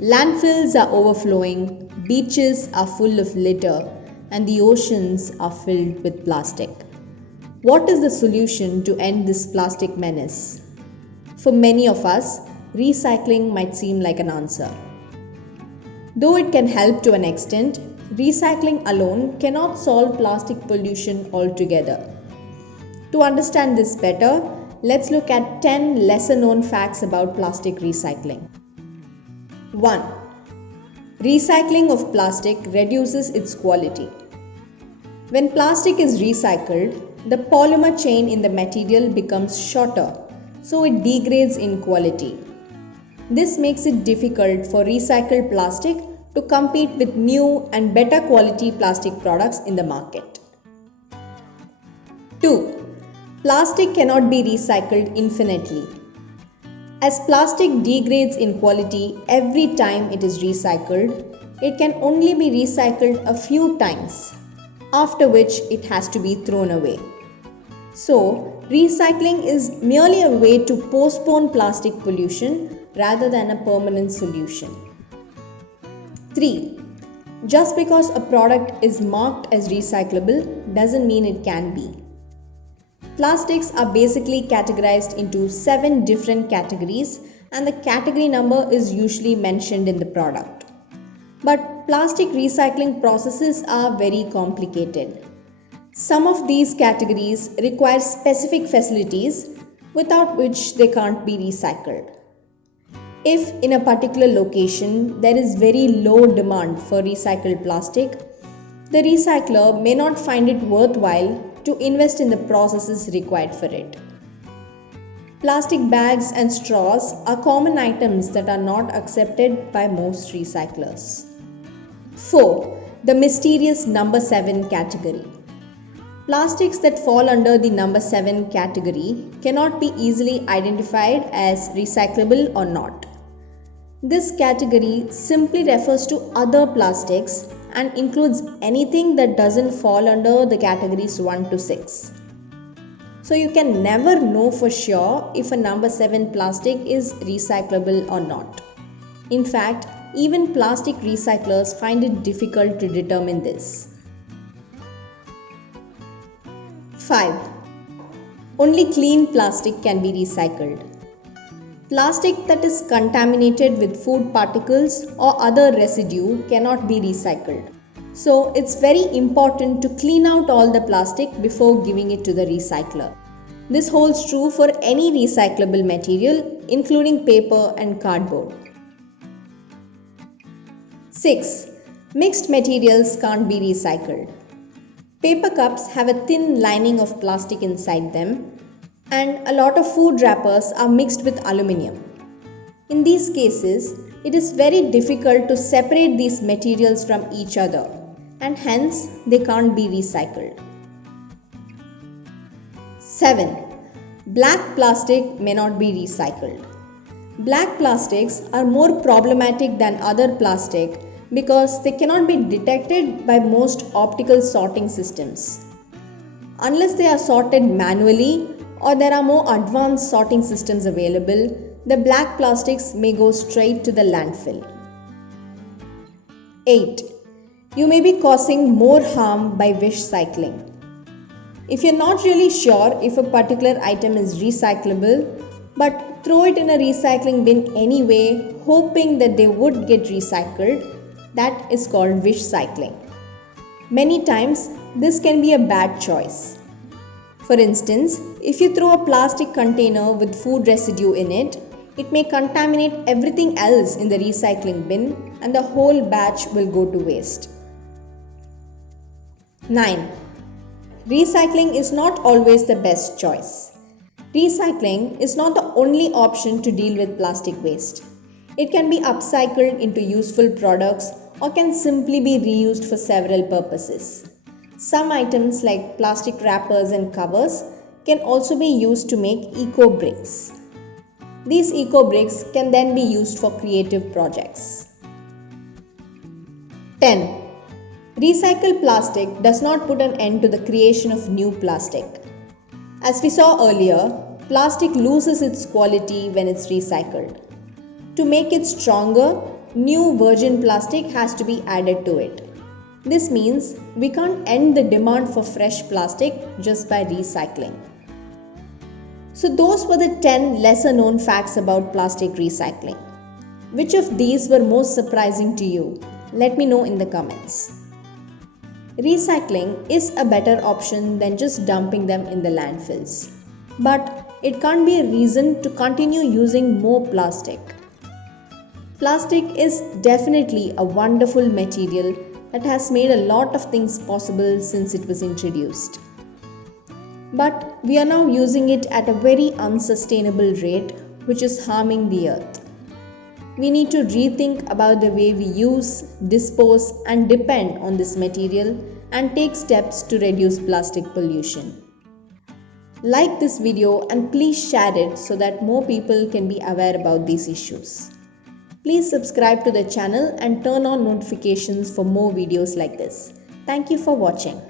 Landfills are overflowing, beaches are full of litter, and the oceans are filled with plastic. What is the solution to end this plastic menace? For many of us, recycling might seem like an answer. Though it can help to an extent, recycling alone cannot solve plastic pollution altogether. To understand this better, let's look at 10 lesser known facts about plastic recycling. 1. Recycling of plastic reduces its quality. When plastic is recycled, the polymer chain in the material becomes shorter, so it degrades in quality. This makes it difficult for recycled plastic to compete with new and better quality plastic products in the market. 2. Plastic cannot be recycled infinitely. As plastic degrades in quality every time it is recycled, it can only be recycled a few times, after which it has to be thrown away. So, recycling is merely a way to postpone plastic pollution rather than a permanent solution. 3. Just because a product is marked as recyclable doesn't mean it can be. Plastics are basically categorized into 7 different categories, and the category number is usually mentioned in the product. But plastic recycling processes are very complicated. Some of these categories require specific facilities without which they can't be recycled. If in a particular location there is very low demand for recycled plastic, the recycler may not find it worthwhile to invest in the processes required for it. Plastic bags and straws are common items that are not accepted by most recyclers. 4. The mysterious number 7 category. Plastics that fall under the number 7 category cannot be easily identified as recyclable or not. This category simply refers to other plastics and includes anything that doesn't fall under the categories 1 to 6. So you can never know for sure if a number 7 plastic is recyclable or not. In fact, even plastic recyclers find it difficult to determine this. 5. Only clean plastic can be recycled. Plastic that is contaminated with food particles or other residue cannot be recycled. So it's very important to clean out all the plastic before giving it to the recycler. This holds true for any recyclable material, including paper and cardboard. 6. Mixed materials can't be recycled. Paper cups have a thin lining of plastic inside them, and a lot of food wrappers are mixed with aluminium. In these cases, it is very difficult to separate these materials from each other, and hence they can't be recycled. 7. Black plastic may not be recycled. Black plastics are more problematic than other plastic because they cannot be detected by most optical sorting systems. Unless they are sorted manually or there are more advanced sorting systems available, the black plastics may go straight to the landfill. 8. You may be causing more harm by wish cycling. If you're not really sure if a particular item is recyclable, but throw it in a recycling bin anyway, hoping that they would get recycled, that is called wish cycling. Many times, this can be a bad choice. For instance, if you throw a plastic container with food residue in it, it may contaminate everything else in the recycling bin and the whole batch will go to waste. 9. Recycling is not always the best choice. Recycling is not the only option to deal with plastic waste. It can be upcycled into useful products or can simply be reused for several purposes. Some items like plastic wrappers and covers can also be used to make eco bricks. These eco bricks can then be used for creative projects. 10. Recycled plastic does not put an end to the creation of new plastic. As we saw earlier, plastic loses its quality when it's recycled. To make it stronger, new virgin plastic has to be added to it. This means we can't end the demand for fresh plastic just by recycling. So those were the 10 lesser known facts about plastic recycling. Which of these were most surprising to you? Let me know in the comments. Recycling is a better option than just dumping them in the landfills. But it can't be a reason to continue using more plastic. Plastic is definitely a wonderful material that has made a lot of things possible since it was introduced. But we are now using it at a very unsustainable rate, which is harming the earth. We need to rethink about the way we use, dispose, and depend on this material and take steps to reduce plastic pollution. Like this video and please share it so that more people can be aware about these issues. Please subscribe to the channel and turn on notifications for more videos like this. Thank you for watching.